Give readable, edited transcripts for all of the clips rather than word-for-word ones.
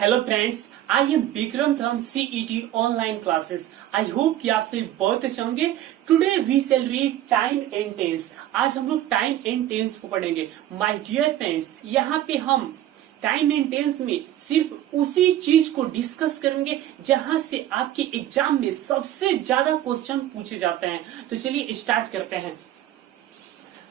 Hello friends, I am Vikram from CET online classes. I hope कि आप सभी बहुत अच्छे होंगे। Today we shall read time and tense. आज हम लोग टाइम एंड टेंस को पढ़ेंगे। माय डियर फ्रेंड्स, यहाँ पे हम टाइम एंड टेंस में सिर्फ उसी चीज को डिस्कस करेंगे जहां से आपके एग्जाम में सबसे ज्यादा क्वेश्चन पूछे जाते हैं। तो चलिए स्टार्ट करते हैं।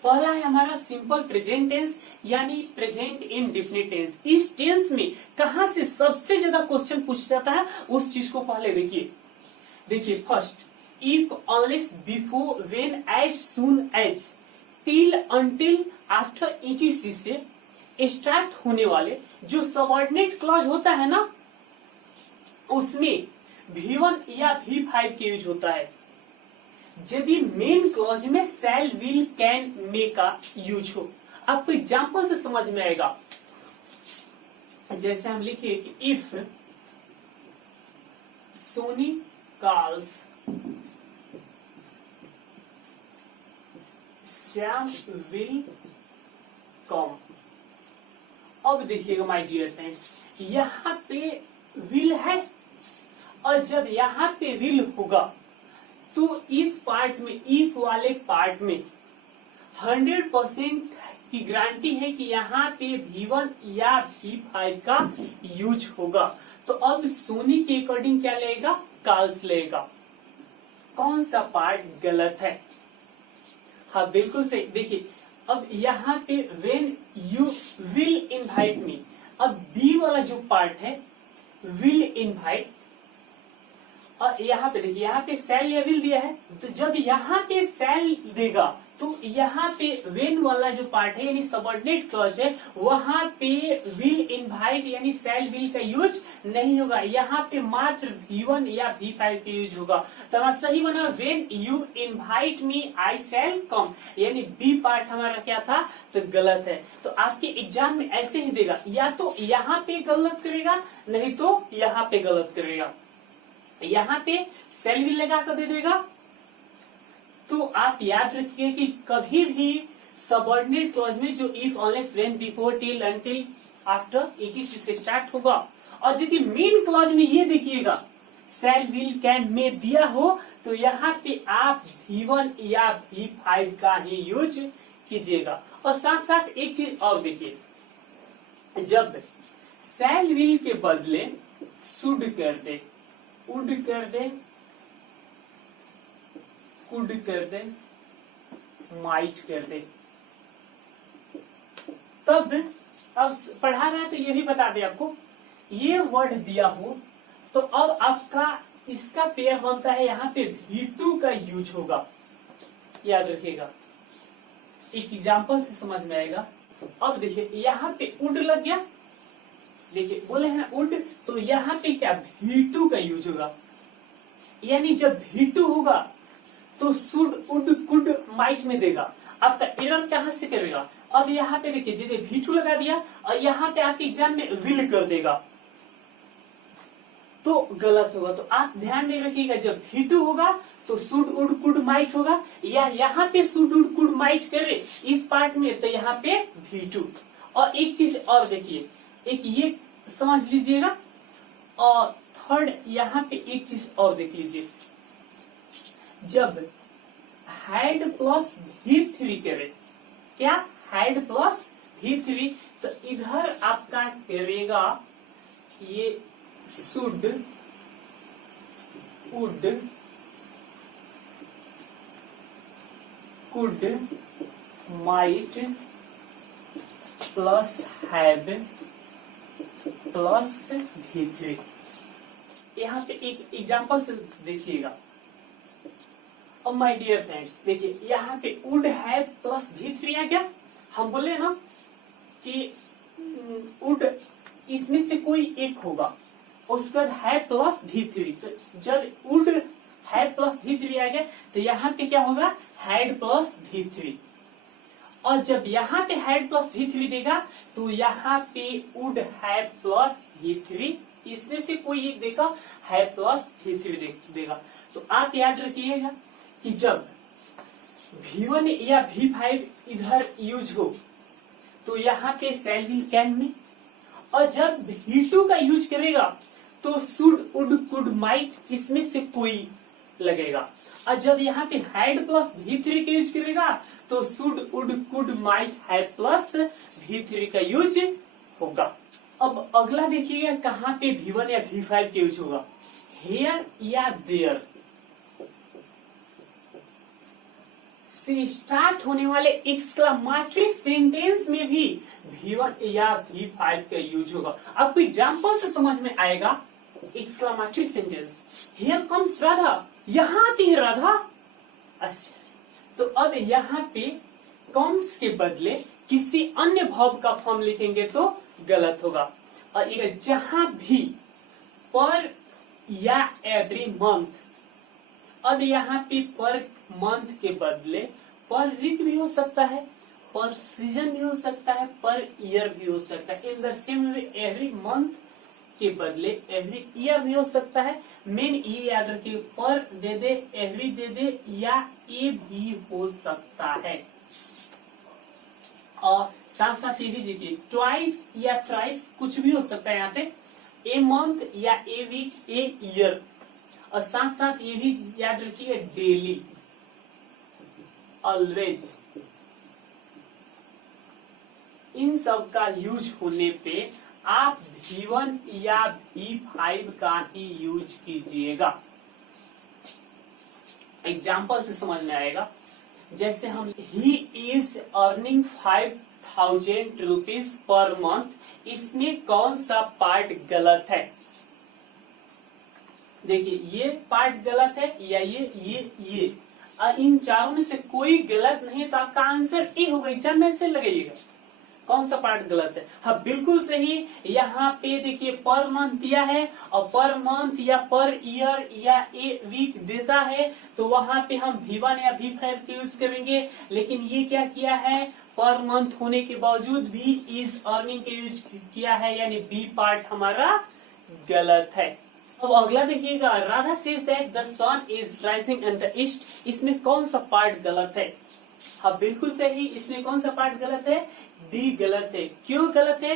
पहला है हमारा सिंपल प्रेजेंट टेंस यानी प्रेजेंट इंडेफिनिट टेंस। इस टेंस में कहां से सबसे ज्यादा क्वेश्चन पूछा जाता है उस चीज को पहले देखिए first, if unless before when as soon as till until after ETC से स्टार्ट होने वाले जो सबऑर्डिनेट क्लॉज होता है ना, उसमें V1 या V5 के यूज होता है। यदि मेन क्लॉज में शैल विल कैन मे का यूज हो। आपको एग्जाम्पल से समझ में आएगा। जैसे हम लिखे कि if Soni calls Shyam will come. अब देखिएगा माय डियर फ्रेंड्स, यहाँ पे विल है और जब यहाँ पे विल होगा तो इस पार्ट में, इफ वाले पार्ट में 100% की गारंटी है कि यहाँ पे V1 या V5 का यूज होगा। तो अब सोनी के अकॉर्डिंग क्या लेगा? कॉल्स लेगा। कौन सा पार्ट गलत है? हाँ बिल्कुल सही। देखिए अब यहाँ पे when you will invite me, अब बी वाला जो पार्ट है विल इनवाइट, और यहाँ पे देखिए यहाँ पे शैल या विल दिया है, तो जब यहाँ पे शैल देगा तो यहाँ पे वेन वाला जो पार्ट है यानी सबऑर्डिनेट क्लॉज है, वहां पे विल इनवाइट यानी शैल विल का यूज नहीं होगा। यहाँ पे मात्र V1 या V5 का यूज होगा। तो हमारा सही बना वेन यू इनवाइट मी आई शैल कम, यानी बी पार्ट हमारा क्या था? तो गलत है। तो आपके एग्जाम में ऐसे ही देगा, या तो यहाँ पे गलत करेगा नहीं तो यहाँ पे गलत करेगा। यहाँ पे शैल विल लगा कर दे देगा। तो आप याद रखिए कि कभी भी सबऑर्डिनेट क्लॉज में जो if unless when before till until after ETC से स्टार्ट होगा, और यदि मेन क्लॉज में ये देखिएगा शैल विल कैन में दिया हो, तो यहाँ पे आप V1 या V5 का ही यूज कीजिएगा। और साथ साथ एक चीज और देखिए, जब शैल विल के बदले शुड कर दे, वुड कर दे, कुड कर दे, माइट कर दे, तब अब पढ़ा रहा है तो ये भी बता दे आपको, ये वर्ड दिया हो तो अब आपका इसका पेयर बनता है यहाँ पे V2 का यूज होगा। याद रखिएगा, एक एग्जांपल से समझ में आएगा। अब देखिए यहाँ पे वुड लग गया, देखिए बोले हैं वुड, तो यहाँ पे क्या V2 का यूज होगा, यानी जब V2 होगा तो शुड वुड कुड माइट में देगा। आपका एरर कहां से करेगा? अब यहाँ पे देखिए जैसे V2 लगा दिया और यहाँ पे आपके एग्जाम में विल कर देगा तो गलत होगा। तो आप ध्यान में रखिएगा, जब V2 होगा तो शुड वुड कुड माइट होगा, या यहाँ पे शुड वुड कुड माइट करे इस पार्ट में तो यहाँ पे V2। और एक चीज और देखिए, एक ये समझ लीजिएगा, और थर्ड यहाँ पे एक चीज और देख लीजिए, जब हैड प्लस V3 करे, क्या हैड प्लस V3, तो इधर आपका करेगा ये should would could might plus have plus V3। यहाँ पे एक एग्जांपल से देखिएगा। अब माय डियर फ्रेंड्स देखिए, यहाँ पे वुड हैव प्लस V3 आ गया। हम बोले ना कि वुड इसमें से कोई एक होगा, उसके बाद हैव प्लस V3, तो जब वुड हैव प्लस V3 आ गया तो यहाँ पे क्या होगा? Had plus V3। और जब यहाँ पे हैड प्लस V3 देगा तो यहाँ पे वुड हैव प्लस V3, इसमें से कोई एक देगा हैव प्लस V3 देगा। तो आप याद रखिएगा कि जब V1 या V5 इधर यूज हो तो यहाँ पे शैल विल कैन में, और जब V2 का यूज करेगा तो शुड, वुड, कुड, माइट इसमें से कोई लगेगा। और जब यहाँ पे हैड प्लस V3 का यूज करेगा तो should, would, could, might, have plus V3 का यूज होगा। अब अगला देखिएगा कहाँ पे V1 या V5 का यूज होगा, हेयर या देयर से स्टार्ट होने वाले एक्सक्लामेटरी सेंटेंस में भी V1 या V5 का यूज होगा। आपको एग्जांपल से समझ में आएगा। Exclamatory sentence, here comes Radha, यहाँ आती है राधा। अच्छा, तो अब यहाँ पे कम्स के बदले किसी अन्य वर्ब का फॉर्म लिखेंगे तो गलत होगा। और जहां भी पर या एवरी मंथ, अब यहाँ पे पर मंथ के बदले पर वीक भी हो सकता है, पर सीजन भी हो सकता है, पर ईयर भी हो सकता है। In the same way every month के बदले एवरी ईयर भी हो सकता है। मेन ये याद रखिए, पर दे दे, एवरी दे दे, या ए भी हो सकता है। और साथ साथ ये भी देखिए, ट्वाइस या ट्राइस कुछ भी हो सकता है यहाँ पे, ए मंथ या ए वीक, ए ईयर। और साथ साथ ये भी याद रखिए, डेली, ऑलवेज, इन सब का यूज होने पे आप V1 या V5 का ही यूज कीजिएगा। एग्जाम्पल से समझ में आएगा। जैसे हम he is earning 5000 rupees per month, इसमें कौन सा पार्ट गलत है? देखिए, ये पार्ट गलत है या ये और इन चारों में से कोई गलत नहीं है, तो आपका आंसर ए होगा। एग्जाम में से लगाइएगा कौन सा पार्ट गलत है। हाँ, बिल्कुल सही। यहाँ पे देखिए पर मंथ दिया है और पर मंथ या पर ईयर या ए वीक देता है, तो वहां पे हम V1 या V5 यूज करेंगे। लेकिन ये क्या किया है, पर मंथ होने के बावजूद भी इज अर्निंग के यूज किया है, यानी बी पार्ट हमारा गलत है। अब अगला देखिएगा, Radha says that the sun is rising in the east, इसमें कौन सा पार्ट गलत है? हाँ, बिल्कुल सही। इसमें कौन सा पार्ट गलत है? डी गलत है। क्यों गलत है?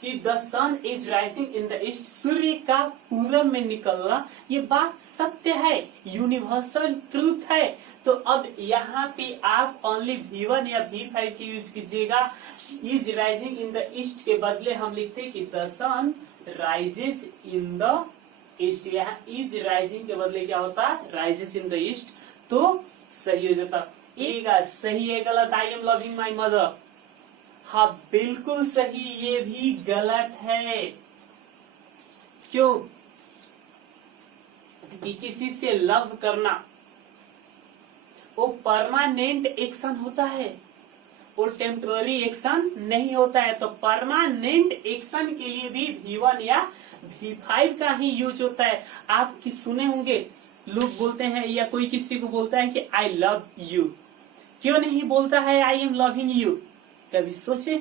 कि the sun is rising in the east, सूर्य का पूरब में निकलना, ये बात सत्य है, यूनिवर्सल ट्रूथ है। तो अब यहाँ पे आप ओनली V1 या V5 की यूज कीजिएगा। Is rising in the east के बदले हम लिखते कि the sun rises in the east. यहाँ इज राइजिंग के बदले क्या होता है, राइजेज इन द ईस्ट, तो सही हो जाता। सही है गलत? I am loving my mother, हाँ बिल्कुल सही, ये भी गलत है। क्यों? कि किसी से लव करना वो परमानेंट एक्शन होता है, वो टेम्पररी एक्शन नहीं होता है। तो परमानेंट एक्शन के लिए भी V1 या V5 का ही यूज होता है। आप कि सुने होंगे लोग बोलते हैं या कोई किसी को बोलता है कि आई लव यू, क्यों नहीं बोलता है आई एम लविंग यू? कभी सोचे?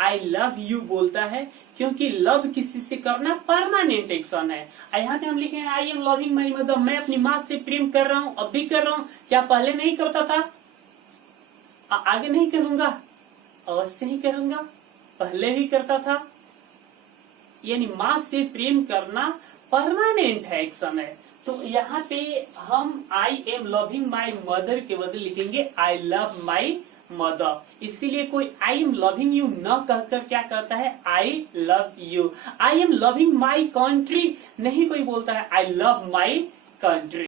आई लव यू बोलता है क्योंकि लव किसी से करना परमानेंट एक्शन है। यहाँ पे हम लिखे हैं I am loving my mother, मैं अपनी माँ से प्रेम कर रहा हूँ, अब भी कर रहा हूँ। क्या पहले नहीं करता था? आगे नहीं करूंगा? अवश्य ही करूंगा, पहले भी करता था। यानी माँ से प्रेम करना परमानेंट है, एक्शन है। तो यहाँ पे हम I am loving my mother के बदले लिखेंगे आई लव माई मदर। इसीलिए कोई आई एम लविंग यू न कहकर क्या कहता है, I love you. I am loving my country नहीं कोई बोलता है आई लव माई कंट्री।